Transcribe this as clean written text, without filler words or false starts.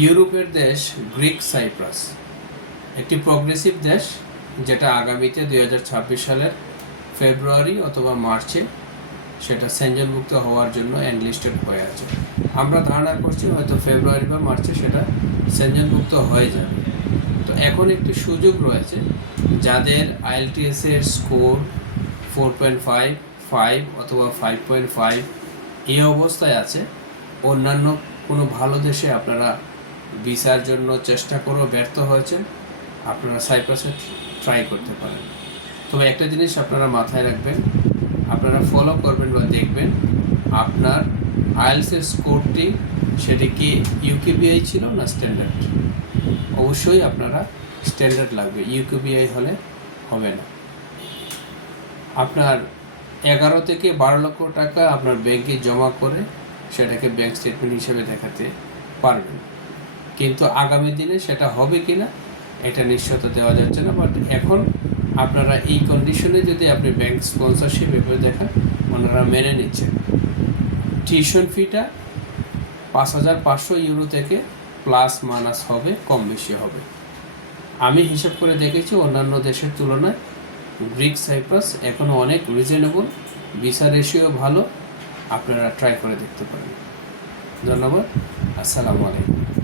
ইউরোপের দেশ Greek cypress একটি প্রগ্রেসিভ দেশ, যেটা আগামীতে 2026 সালের ফেব্রুয়ারি অথবা মার্চে সেটা সেঞ্জনভুক্ত হওয়ার জন্য এনলিস্টেড হয়ে আছে। আমরা ধারণা করছি হয়তো ফেব্রুয়ারি বা মার্চে সেটা সেঞ্জনভুক্ত হয়ে যাবে। তো এখন একটি সুযোগ রয়েছে, যাদের IELTS এর স্কোর 4.5, 5 অথবা 5.5 এই অবস্থায় আছে। অন্যান্য কোনো ভালো দেশে আপনারা ভিসার জন্য চেষ্টা করেও ব্যর্থ হয়েছেন, আপনারা সাইপ্রাসে ট্রাই করতে পারেন। তবে একটা জিনিস আপনারা মাথায় রাখবেন, আপনারা ফলো করবেন বা দেখবেন আপনার IELTS এর স্কোরটি সেটি কি ইউকেবিআই ছিল না স্ট্যান্ডার্ড। অবশ্যই আপনারা স্ট্যান্ডার্ড লাগবে, ইউকেবিআই হলে হবে না। আপনার 11 থেকে 12 লক্ষ টাকা আপনার ব্যাংকে জমা করে সেটাকে ব্যাংক স্টেটমেন্ট হিসেবে দেখাতে পারবেন, কিন্তু আগামী দিনে সেটা হবে কি না এটা নিশ্চয়তা দেওয়া যাচ্ছে না। বাট এখন আপনারা এই কন্ডিশনে যদি আপনি ব্যাংক স্পন্সরশিপ এভাবে দেখান, ওনারা মেনে নিচ্ছেন। টিউশন ফিটা 5,500 ইউরো থেকে প্লাস মাইনাস হবে, কম বেশি হবে। আমি হিসাব করে দেখেছি অন্যান্য দেশের তুলনায় গ্রিক সাইপ্রাস এখনও অনেক রিজনেবল, ভিসা রেশিও ভালো, আপনারা ট্রাই করে দেখতে পারেন। ধন্যবাদ, আসসালামু আলাইকুম।